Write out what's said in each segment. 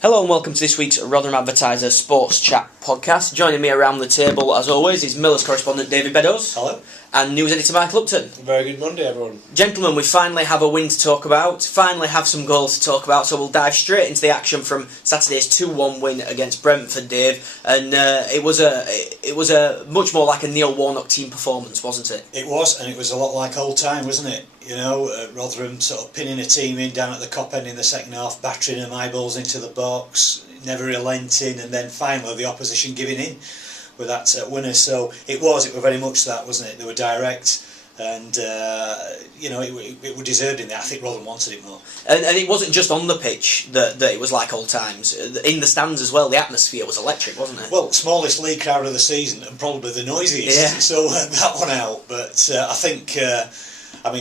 Hello and welcome to this week's Rotherham Advertiser SportsChat Podcast. Joining me around the table, as always, is Miller's correspondent David Beddows. Hello. And news editor Michael Upton. Very good Monday, everyone. Gentlemen, we finally have a win to talk about, finally have some goals to talk about, so we'll dive straight into the action from Saturday's 2-1 win against Brentford, Dave. And it was a much more like a Neil Warnock team performance, wasn't it? It was, and it was a lot like old time, wasn't it? You know, Rotherham sort of pinning a team in down at the cop end in the second half, battering them eyeballs into the box, never relenting, and then finally the opposition giving in with that winner. So it was very much that, wasn't it? They were direct, and it was deserved in there. I think Rotherham wanted it more. And it wasn't just on the pitch that it was like old times. In the stands as well, the atmosphere was electric, wasn't it? Well, smallest league crowd of the season and probably the noisiest. Yeah. So that one out. But I think,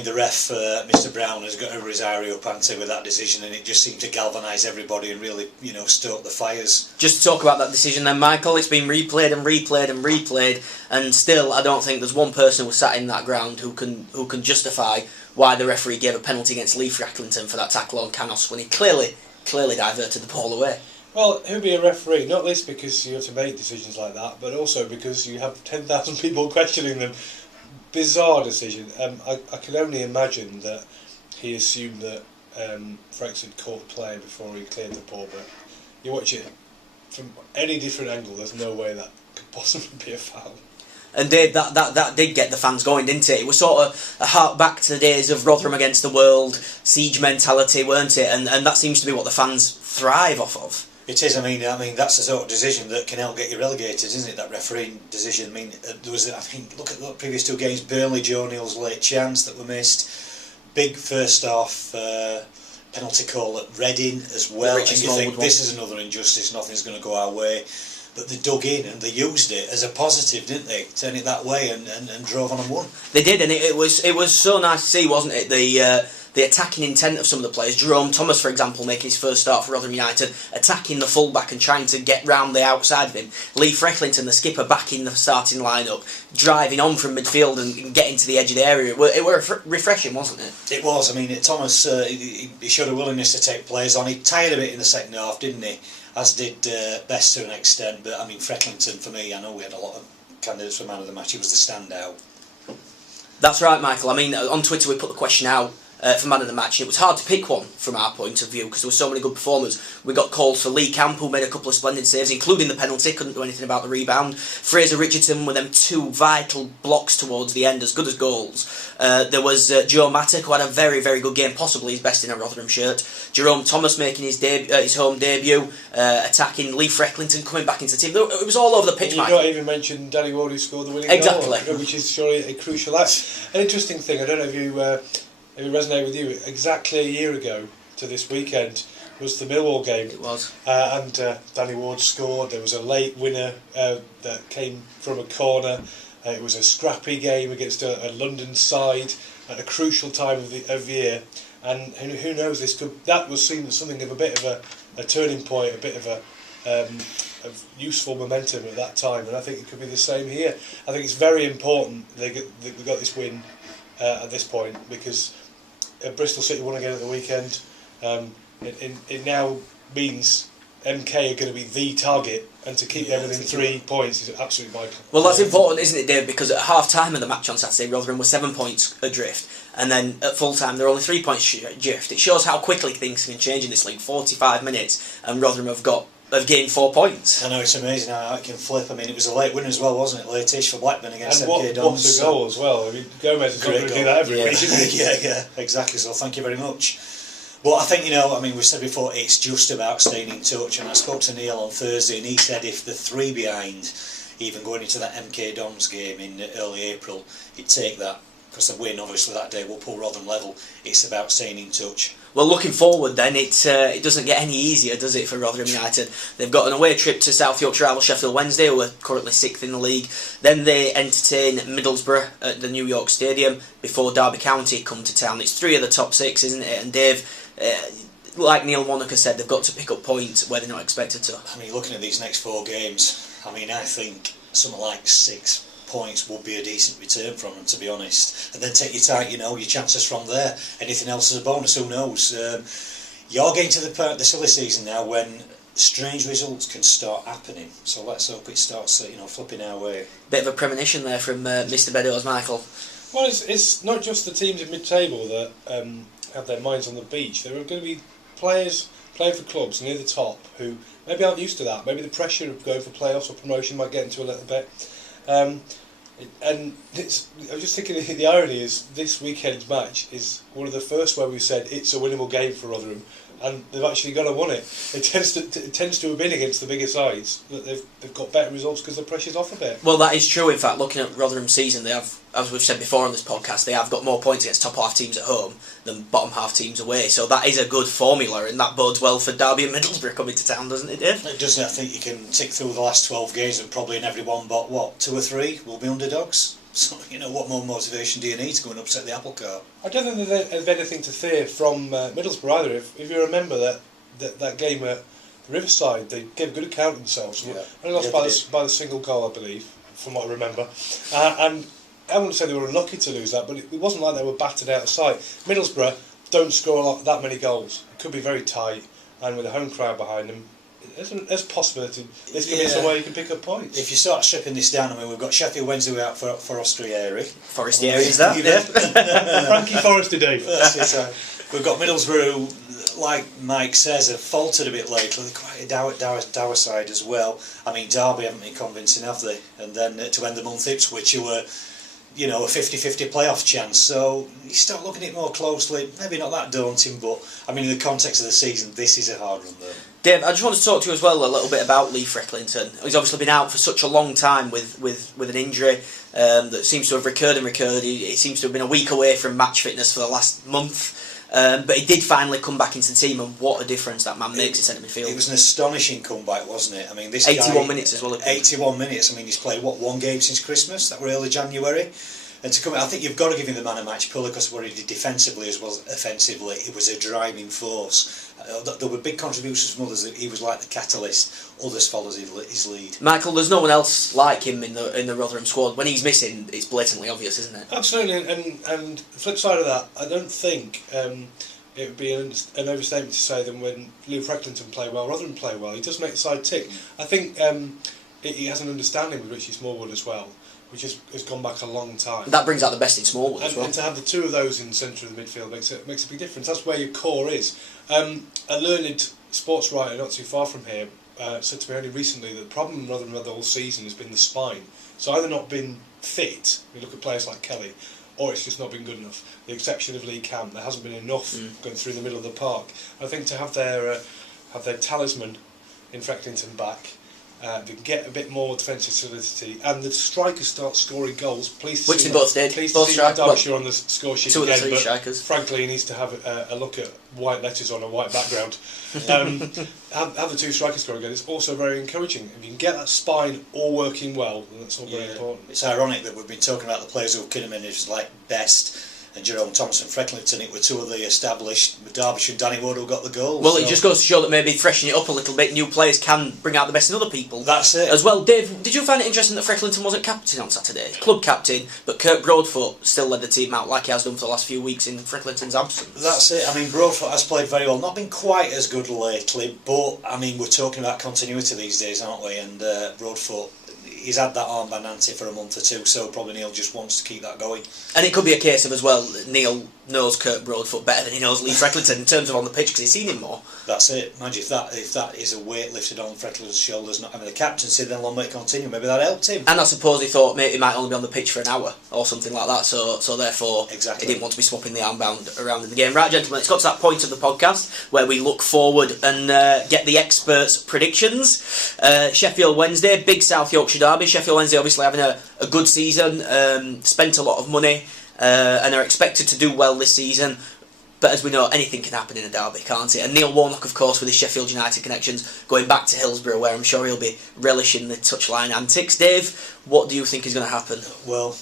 the ref, Mr. Brown, has got over his Ario Pante with that decision, and it just seemed to galvanise everybody and really, stoke the fires. Just to talk about that decision then, Michael, it's been replayed and replayed and replayed, and still I don't think there's one person who was sat in that ground who can justify why the referee gave a penalty against Lee Fracklinton for that tackle on Canos when he clearly diverted the ball away. Well, who'd be a referee? Not least because you have to make decisions like that, but also because you have 10,000 people questioning them. Bizarre decision. I can only imagine that he assumed that Frex had caught the player before he cleared the ball, but you watch it from any different angle, there's no way that could possibly be a foul. And Dave, that did get the fans going, didn't it? It was sort of a hark back to the days of Rotherham against the world, siege mentality, weren't it? And that seems to be what the fans thrive off of. It is. I mean, that's the sort of decision that can help get you relegated, isn't it? That refereeing decision. I mean, there was. Look at the previous two games. Burnley, Joe Neal's late chance that were missed. Big first half penalty call at Reading as well. And you think this is another injustice. Nothing's going to go our way. But they dug in and they used it as a positive, didn't they? Turn it that way and drove on and won. They did, and it was so nice to see, wasn't it? The attacking intent of some of the players. Jerome Thomas, for example, making his first start for Rotherham United, attacking the fullback and trying to get round the outside of him. Lee Fracklinton, the skipper, back in the starting lineup, driving on from midfield and getting to the edge of the area. It was refreshing, wasn't it? It was. I mean, Thomas, he showed a willingness to take players on. He tired a bit in the second half, didn't he? As did Best to an extent. But I mean, Fracklinton, for me, I know we had a lot of candidates for man of the match. He was the standout. That's right, Michael. I mean, on Twitter we put the question out for man of the match. It was hard to pick one from our point of view because there were so many good performers. We got called for Lee Camp, who made a couple of splendid saves, including the penalty, couldn't do anything about the rebound. Fraser Richardson with them two vital blocks towards the end, as good as goals. There was Joe Mattock, who had a very, very good game, possibly his best in a Rotherham shirt. Jerome Thomas making his home debut, attacking. Lee Fracklinton coming back into the team. It was all over the pitch, Michael. You not even mentioned Danny Ward, who scored the winning exactly. goal, which is surely a crucial. That's an interesting thing. I don't know if it resonated with you. Exactly a year ago to this weekend was the Millwall game. It was. And Danny Ward scored. There was a late winner that came from a corner. It was a scrappy game against a London side at a crucial time of the year. And who knows, that was seen as something of a bit of a turning point, a bit of of useful momentum at that time. And I think it could be the same here. I think it's very important that we got this win at this point, because Bristol City won again at the weekend. It now means MK are going to be the target, and to keep them within 3 points is absolutely vital. Well, that's important, isn't it, Dave? Because at half time of the match on Saturday, Rotherham were 7 points adrift, and then at full time they're only 3 points adrift. It shows how quickly things can change in this league. 45 minutes, and Rotherham have gained 4 points. I know, it's amazing how it can flip. I mean, it was a late win as well, wasn't it? Late-ish for Blackburn against MK Dons. And what a goal as well. I mean, Gomez is not going to do that every week, is he? Yeah, exactly. So thank you very much. But I think, we said before, it's just about staying in touch. And I spoke to Neil on Thursday, and he said if the 3 behind, even going into that MK Dons game in early April, he'd take that. Because the win, obviously, that day will pull Rotherham level. It's about staying in touch. Well, looking forward then, it doesn't get any easier, does it, for Rotherham United? They've got an away trip to South Yorkshire rival Sheffield Wednesday, who are currently 6th in the league. Then they entertain Middlesbrough at the New York Stadium before Derby County come to town. It's 3 of the top 6, isn't it? And Dave, like Neil Warnock has said, they've got to pick up points where they're not expected to. I mean, looking at these next 4 games, I think something like 6 points would be a decent return from them, to be honest. And then take your time, your chances from there. Anything else is a bonus, who knows? You're getting to the silly season now when strange results can start happening. So let's hope it starts, flipping our way. Bit of a premonition there from Mr. Beddows, Michael. Well, it's not just the teams in mid-table that have their minds on the beach. There are going to be players playing for clubs near the top who maybe aren't used to that. Maybe the pressure of going for playoffs or promotion might get into a little bit. And I was just thinking, the irony is this weekend's match is one of the first where we said it's a winnable game for Rotherham, and they've actually gone and won it. It tends to have been against the bigger sides that they've got better results because the pressure's off a bit. Well, that is true. In fact, looking at Rotherham's season, they have, as we've said before on this podcast, they have got more points against top half teams at home than bottom half teams away. So that is a good formula, and that bodes well for Derby and Middlesbrough coming to town, doesn't it, Dave? It doesn't. I think you can tick through the last 12 games and probably in every one but 2 or 3 will be underdogs. So, what more motivation do you need to go and upset the apple cart? I don't think there's anything to fear from Middlesbrough either. If you remember that game at Riverside, they gave a good account of themselves. Yeah. Only lost by the single goal, I believe, from what I remember. And I wouldn't say they were unlucky to lose that, but it wasn't like they were battered out of sight. Middlesbrough don't score that many goals. It could be very tight, and with a home crowd behind them, there's a possibility this could be somewhere you can pick up points. If you start stripping this down, we've got Sheffield Wednesday out for Ostrieri. Forestieri is that? Yeah. Frankie Forrester, Dave. That's it. We've got Middlesbrough, like Mike says, have faltered a bit lately. They're quite a dour side as well. Derby haven't been convincing, have they? And then to end the month, Ipswich, who were, a 50-50 playoff chance. So you start looking at it more closely. Maybe not that daunting, but in the context of the season, this is a hard run though. Dave, I just want to talk to you as well a little bit about Lee Frecklinton. He's obviously been out for such a long time with an injury that seems to have recurred and recurred. He seems to have been a week away from match fitness for the last month. But he did finally come back into the team, and what a difference that man makes in centre midfield. It was an astonishing comeback, wasn't it? This 81 guy, minutes as well. 81 minutes. He's played, one game since Christmas? That were early January. And to come, I think you've got to give him the man of match purely because of what he did defensively as well as offensively. It was a driving force. There were big contributions from others. He was like the catalyst. Others followed his lead. Michael, there's no one else like him in the Rotherham squad. When he's missing, it's blatantly obvious, isn't it? Absolutely. And the flip side of that, I don't think it would be an overstatement to say that when Lou Frecklinton play well, Rotherham play well. He does make the side tick. I think he has an understanding with Richie Smallwood as well, which has gone back a long time. That brings out the best in Smallwood as well. And to have the two of those in the centre of the midfield makes a big difference. That's where your core is. A learned sports writer not too far from here said to me only recently that the problem Rotherham had the whole season has been the spine. So either not been fit, we look at players like Kelly, or it's just not been good enough. The exception of Lee Camp, there hasn't been enough going through the middle of the park. I think to have their talisman in Frecklinton back, they get a bit more defensive solidity, and the strikers start scoring goals. Which they both did. Pleased both to see Derbyshire on the score sheet 2 again, of the 3 but strikers. frankly he needs to have a look at white letters on a white background. Have the 2 strikers score again. It's also very encouraging. If you can get that spine all working well, then that's all very important. It's ironic that we've been talking about the players who have come in as like Best and Jerome Thompson, Frecklinton. It were 2 of the established Derbyshire and Danny Ward who got the goals. Well, it just goes to show that maybe freshening it up a little bit, new players can bring out the best in other people. That's it. As well, Dave, did you find it interesting that Frecklinton wasn't captain on Saturday? Club captain, but Kirk Broadfoot still led the team out like he has done for the last few weeks in Frecklinton's absence. That's it. Broadfoot has played very well. Not been quite as good lately, but we're talking about continuity these days, aren't we? And Broadfoot, he's had that armband ante for a month or 2, so probably Neil just wants to keep that going. And it could be a case of as well, Neil knows Kirk Broadfoot better than he knows Lee Frecklinton in terms of on the pitch because he's seen him more. That's it. Imagine if that is a weight lifted on Frecklinton's shoulders, not having the captaincy, then long may it continue. Maybe that helped him. And I suppose he thought maybe he might only be on the pitch for an hour or something like that, so therefore exactly. He didn't want to be swapping the armband around in the game. Right, gentlemen, it's got to that point of the podcast where we look forward and get the experts' predictions. Sheffield Wednesday, big South Yorkshire derby. Sheffield Wednesday obviously having a good season, spent a lot of money and are expected to do well this season. But as we know, anything can happen in a derby, can't it? And Neil Warnock, of course, with his Sheffield United connections, going back to Hillsborough, where I'm sure he'll be relishing the touchline antics. Dave, what do you think is going to happen? Well,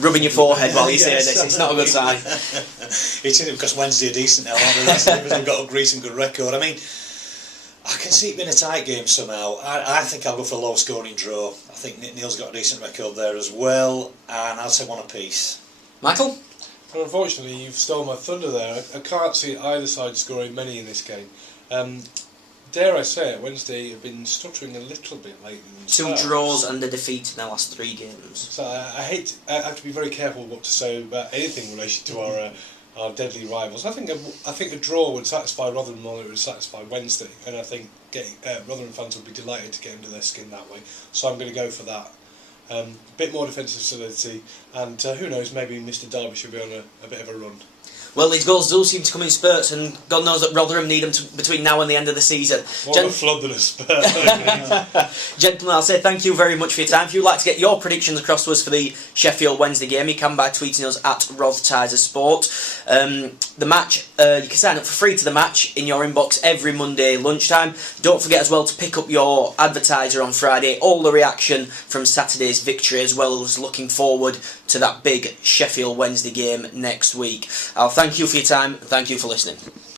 rubbing your forehead while you say this, it's not a good sign. It's because Wednesday are decent now, aren't they? They've got a recent good record. I can see it being a tight game somehow. I think I'll go for a low-scoring draw. I think Neil's got a decent record there as well, and I'll say 1 apiece. Michael? Well, unfortunately, you've stolen my thunder there. I can't see either side scoring many in this game. dare I say it, Wednesday have been stuttering a little bit lately. 2 draws and a defeat in their last 3 games. So I have to be very careful what to say about anything in relation to our deadly rivals. I think a draw would satisfy Rotherham more than it would satisfy Wednesday, and I think Rotherham fans would be delighted to get under their skin that way. So I'm going to go for that. A bit more defensive solidity, and who knows, maybe Mr. Derby should be on a bit of a run. Well, these goals do seem to come in spurts, and God knows that Rotherham need them between now and the end of the season. More of a flood than a spurt. Gentlemen, I'll say thank you very much for your time. If you'd like to get your predictions across to us for the Sheffield Wednesday game, you can by tweeting us at RothTiserSport. The match, you can sign up for free to the match in your inbox every Monday lunchtime. Don't forget as well to pick up your advertiser on Friday. All the reaction from Saturday's victory, as well as looking forward to that big Sheffield Wednesday game next week. I'll thank you for your time and thank you for listening.